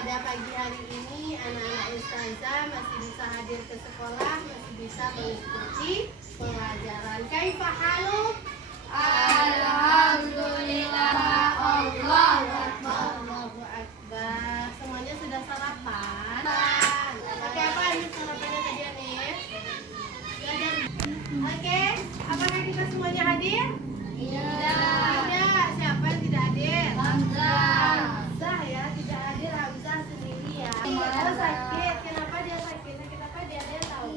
pada pagi hari ini anak-anak ustazah masih bisa hadir ke sekolah, masih bisa mengikuti pelajaran. Kaifa haluk? Alhamdulillah, Allahu Akbar. Allahu Akbar. Semuanya sudah sarapan? Oke, apa ini sarapannya tadi Anif? Oke, apakah kita semuanya hadir? Iya. Tidak. Siapa yang tidak hadir? Hamzah. Hamzah ya, tidak hadir. Hamzah sendiri ya. Oh, sakit. Kenapa dia sakit? Sakit apa dia tahu?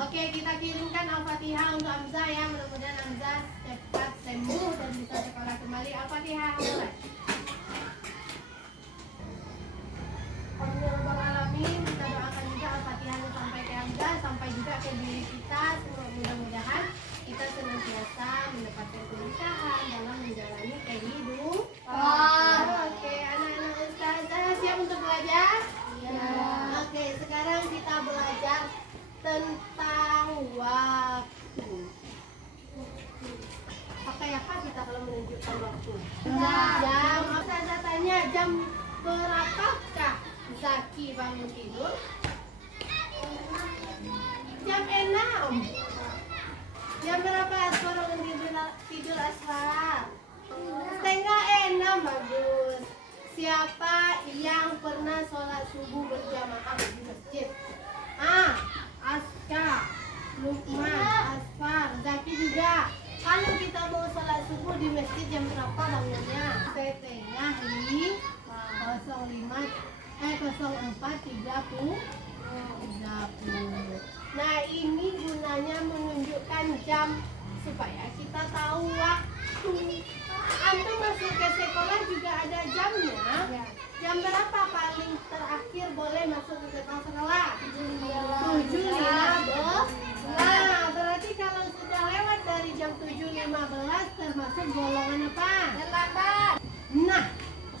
Oke, kita kirimkan Al-Fatihah untuk Hamzah ya. Mudah-mudahan Hamzah cepat sembuh dan bisa sekolah kembali. Al-Fatihah. Alhamdulillahirobbilalamin. Kita doakan juga Al-Fatihahnya sampai ke Hamzah, sampai juga ke diri kita. Mudah-mudahan kita senantiasa mendapatkan keberkahan dalam menjalani kehidupan. Oke, anak-anak ustazah siap untuk belajar? Iya. Oke, sekarang kita belajar tentang waktu. Pakai apa kita kalau menunjukkan waktu? Jam. Ustazah tanya jam berapakah Zaki bangun tidur? Jam 6. Jam berapa Asfar bangun tidur Asfar? Setengah 6, bagus. Siapa yang pernah sholat subuh berjamaah di masjid? Aska, Lukman, Asfar, Zaki juga. Kalau kita mau sholat subuh di masjid jam berapa bangunnya? Setengah 04.30. Nah, ini gunanya menunjukkan jam supaya kita tahu waktu. Antum masuk ke sekolah juga ada jamnya. Jam berapa paling terakhir boleh masuk ke sekolah? 7.15. Nah, berarti kalau sudah lewat dari jam 7.15 termasuk golongan apa? Terlambat. Nah,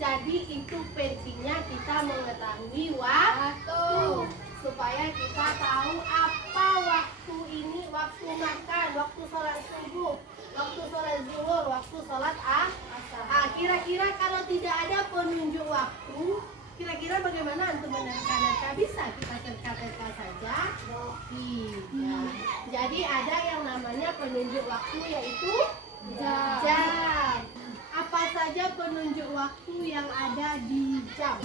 jadi itu pentingnya kita mengetahui waktu supaya kita tahu apa waktu ini, waktu makan, waktu sholat subuh, waktu sholat zuhur, waktu sholat asar. Kira-kira kalau tidak ada penunjuk waktu, kira-kira bagaimana antum menerka-nerka? Bisa kita terka-terka saja? Tidak. Jadi ada yang namanya penunjuk waktu yaitu jam. Apa saja penunjuk waktu yang ada di jam?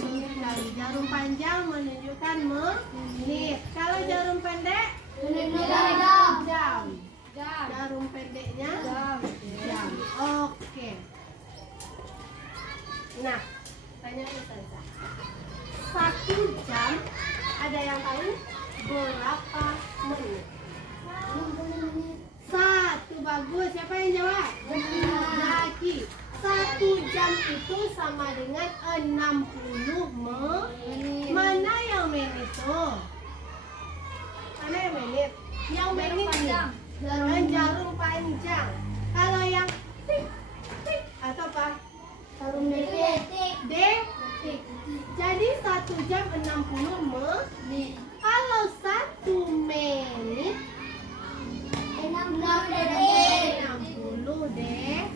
Jarum panjang menunjukkan menit. Kalau jarum pendek Menunjukkan jam. Jarum pendeknya jam. Oke. Nah, tanya Ustazah. 1 jam ada yang tahu berapa menit? 1, bagus. Siapa yang jawab? Zaki. 1 jam itu sama dengan 60 menit. Mana yang menit tuh? Mana yang menit? Yang menit nih. Jarum panjang. Kalau yang tik tik atau apa? Jarum detik. Detik. Jadi 1 jam 60 menit. Kalau 1 menit 60 detik. 60 detik.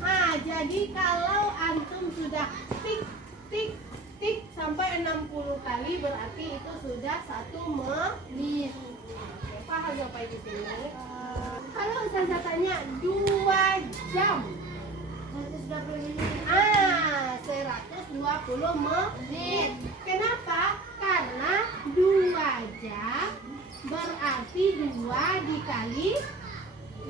Nah, jadi kalau antum sudah tik tik tik sampai 60 kali berarti itu sudah 1 menit. Oke, paham sampai di sini? Kalau Ustazah tanya 2 jam. 120 menit. 120 menit. Kenapa? Karena 2 jam berarti 2 dikali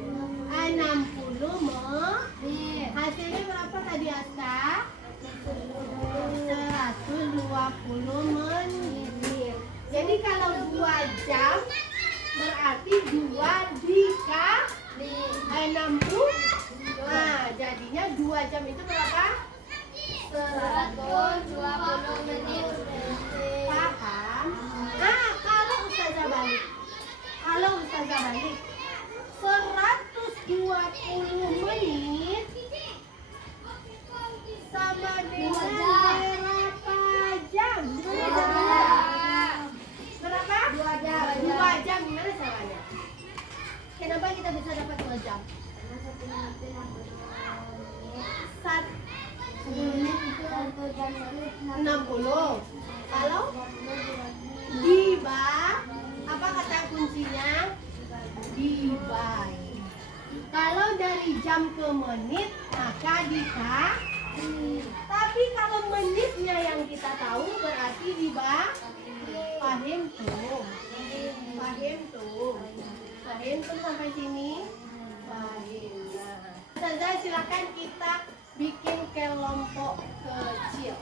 60 menit. Hasilnya berapa tadi Aska? 120 menit. Jadi kalau 2 jam berarti 2 dikali 60. Nah, jadinya 2 jam itu berapa? 120 menit. Paham? Nah, kalau Ustazah balik 120 menit sama dengan berapa jam? Berapa? 2 jam. 2 jam. Gimana caranya? Kenapa kita bisa dapat 2 jam? Karena 1 menit 60 menit. Sebelumnya itu 60. Kalau diba, apa kata kuncinya? Divide. Kalau dari jam ke menit, maka dikali. Tapi kalau menitnya yang kita tahu berarti paham tuh. Paham tuh sampai sini? Paham. Nah, Ustazah silakan kita bikin kelompok kecil.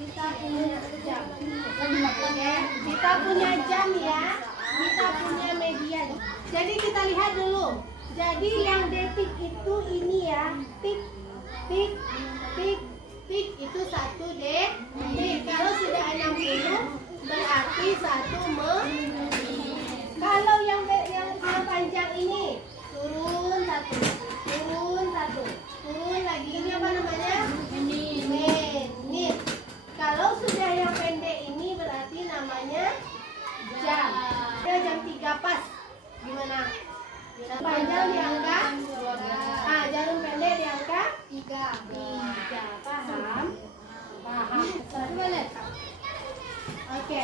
Kita punya jam. Oke, kita punya jam ya. Kita punya media. Jadi kita lihat dulu. Jadi yang detik itu ini ya, tik, tik, tik, tik itu 1 detik. Kalau sudah 60 berarti 1 menit. Kalau yang panjang ini turun 1, turun 1, turun lagi. Ini apa namanya? Menit. Kalau sudah yang pendek ini berarti namanya jam. Ada jam 3 pas. Gimana? Panjang di angka 12. Jarum pendek di angka 3. Paham? Paham. Oke.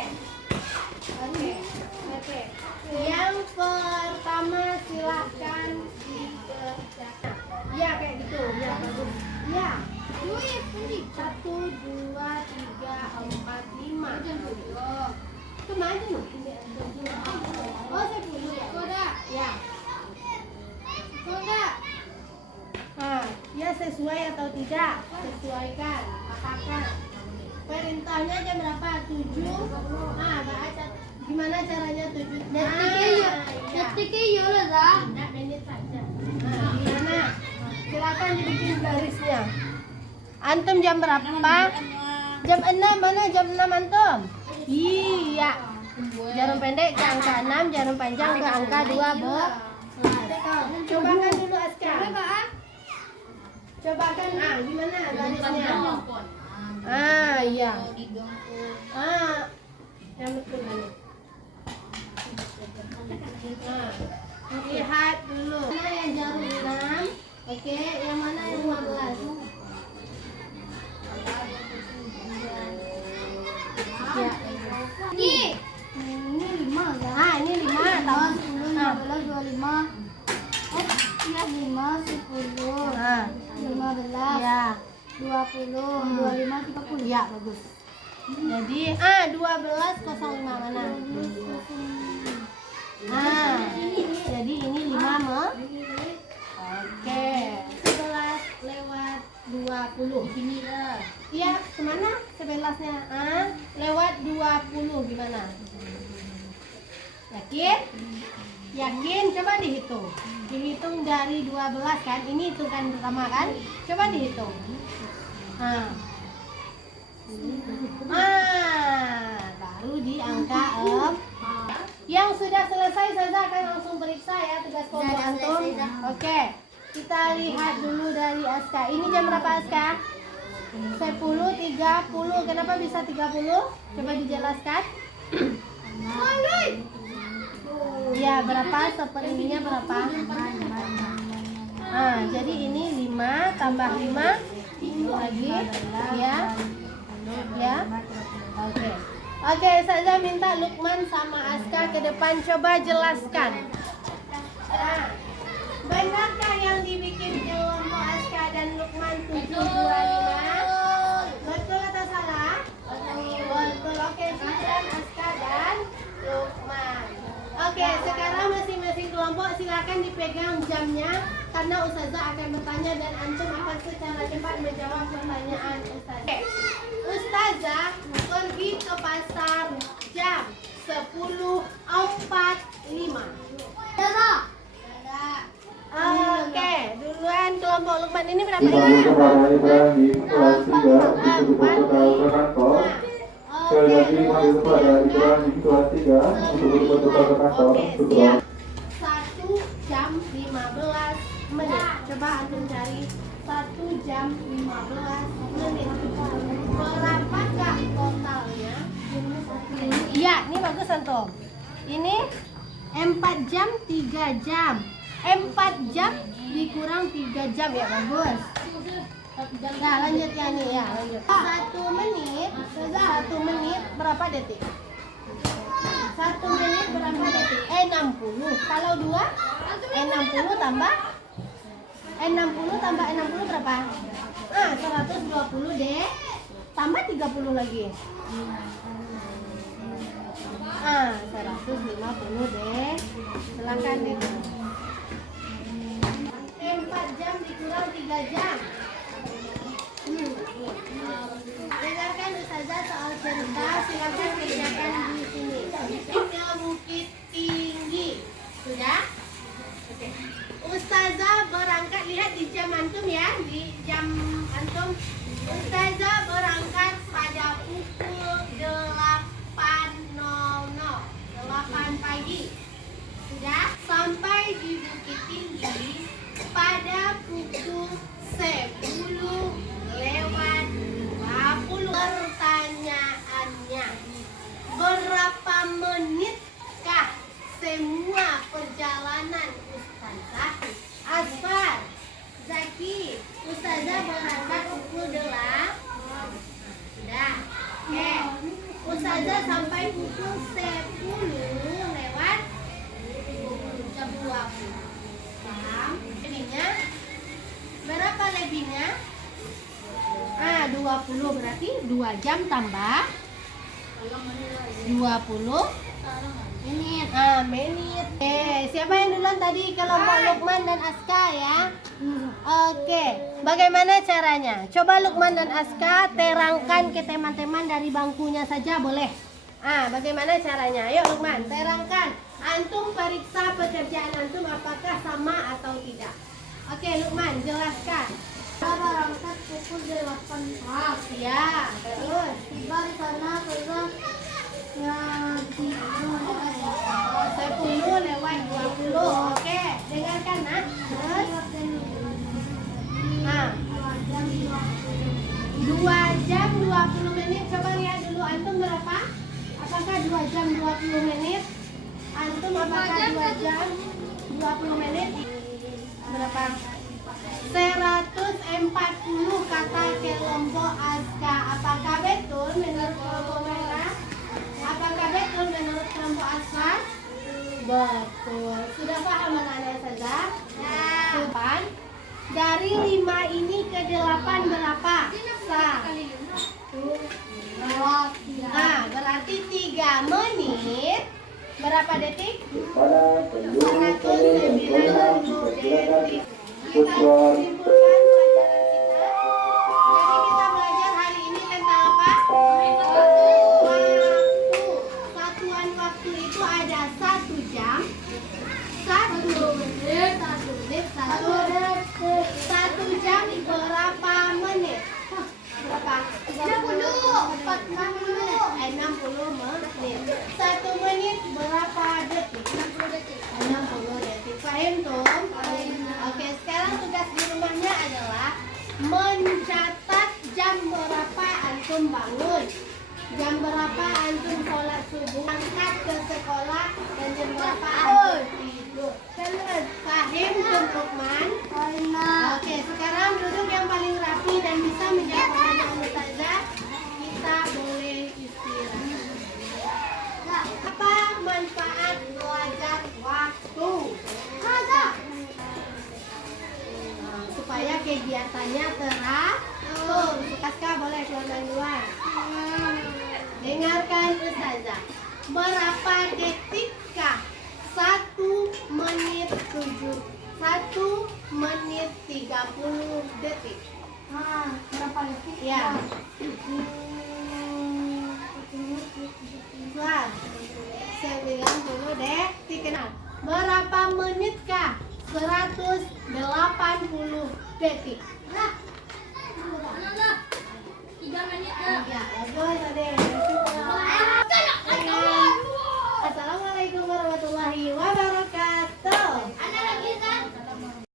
Yang pertama silahkan dikerjakan. Ya kayak gitu. Ya bagus. Ya. 1, 2, 3, 4, 5. Kemana nih? Oh 10 ya. Ya. Ya sesuai atau tidak? Sesuaikan. Apakah perintahnya jam berapa? 7. Baca. Gimana caranya 7? Detiknya ya lah dah. Enggak, menit saja. Gimana? Silakan dibikin garisnya. Antum jam berapa? Jam 6. Mana jam 6 antum? Iya. Jarum pendek ke angka 6, jarum panjang ke angka 12. Cobakan dulu Aska. Cobakan gimana garisnya? Iya. Yang betul kan? Lihat dulu. Mana yang jarum 6? Oke, yang mana yang 15? Ya. Ini 5 ya. Ini 5 tahu 10, 15, 25. Iya 5, 10. 15. Ya. 20, 25, 30. Ya, bagus. Jadi 12.05 mana? Jadi ini 5 Oke. 11 lewat 20. Gini lah. Iya, kemana 11-nya? Lewat 20 gimana? Yakin? Yakin? Coba dihitung. Dihitung dari 12 kan? Ini hitungan pertama kan? Coba dihitung. Baru di angka 4. Yang sudah selesai Zaza akan langsung periksa ya tugas kelompok antum. Oke. Kita lihat dulu dari Aska. Ini jam berapa Aska? 10.30. Kenapa bisa 30? Coba dijelaskan. Ya, berapa? Seperininya berapa? Jadi ini 5 tambah 5 lagi ya. Ya. Oke, saya minta Lukman sama Aska ke depan coba jelaskan. Benarkah yang dibikin kelompok Aska dan Lukman 725? Betul atau salah? Betul. Oke, silakan Aska dan Lukman. Oke, sekarang masing-masing kelompok silakan dipegang jamnya karena Ustazah akan bertanya dan antum akan secara cepat menjawab pertanyaan Ustazah. Ustazah pergi ke pasar jam 10.45. Oke, duluan kelompok Lukman ini berapa ya? 1 jam 15 menit. Coba antum cari 1 jam 15 menit. Berapakah totalnya? Iya, ini bagus antum. Ini 4 jam 3 jam. 4 jam dikurang 3 jam ya bagus. Nah, lanjut ya nih ya, lanjut. 1 menit berapa detik? 1 menit berapa detik? 60. Kalau 2? 60 tambah 60 berapa? 120 deh. Tambah 30 lagi. 150 deh. Silakan deh. 4 jam dikurang 3 jam. Dengarkan Ustazah soal cerita, silakan kerjakan di sini. Ke Bukit Tinggi. Sudah? Oke. Ustazah berangkat, lihat di jam antum ya, di jam antum. Ustazah berangkat pada pukul 8.00, 8 pagi. Sudah? Sampai di Bukit Tinggi pada pukul 10:20. Pertanyaannya, berapa menitkah semua perjalanan Ustazah? Asfar, Zaki, Ustazah berangkat pukul 8. Sudah. Oke. Ustazah sampai pukul 10:20. Paham? Lebihnya? Berapa lebihnya? 20, berarti 2 jam tambah 20 menit. Menit. Siapa yang duluan tadi? Kelompok Lukman dan Aska ya. Oke. Bagaimana caranya? Coba Lukman dan Aska terangkan ke teman-teman dari bangkunya saja boleh. Bagaimana caranya? Ayo Lukman, terangkan. Antum periksa pekerjaan antum apakah sama atau tidak. Oke Lukman, jelaskan. Kita berangkat pukul 8 Ya, terus tiba di sana terus ya 10:20. Oke, dengarkan nah. Terus 2 jam 20 menit. Coba lihat dulu antum berapa? Apakah 2 jam 20 menit? Antum apakah 2 jam 20 menit? Berapa? 140 kata kelompok Aska. Apakah betul menurut kelompok mereka? Apakah betul menurut kelompok Aska? Betul. Sudah paham anak-anak saja? Ya. Dari 5 ini ke 8 berapa? Berarti 3 menit. Berapa detik? 190 detik. Kita simpulkan pelajaran kita. Jadi kita belajar hari ini tentang apa? Waktu. Satuan waktu itu ada 1 jam, 1 menit, 1 jam berapa menit? Berapa? 60 menit. 1 menit berapa detik? 60 detik. Paham tuh? Oke, sekarang tugas di rumahnya adalah mencatat jam berapa antum bangun, jam berapa antum sholat subuh, berangkat ke sekolah, dan jam berapa antum tidur. Paham tuh Lukman? Oke, sekarang duduk yang paling rapi dan bisa menjawab pertanyaan Ustazah. Kita boleh istirahat. Apa manfaat belajar waktu? Supaya kegiatannya teratur. Aska boleh keluar duluan. Dengarkan Ustazah. Berapa detikkah 1 menit 30 detik? berapa detik? Ya. 90 detik. Kenal. Berapa menitkah 180 detik? 3 menit. Ya, bagus.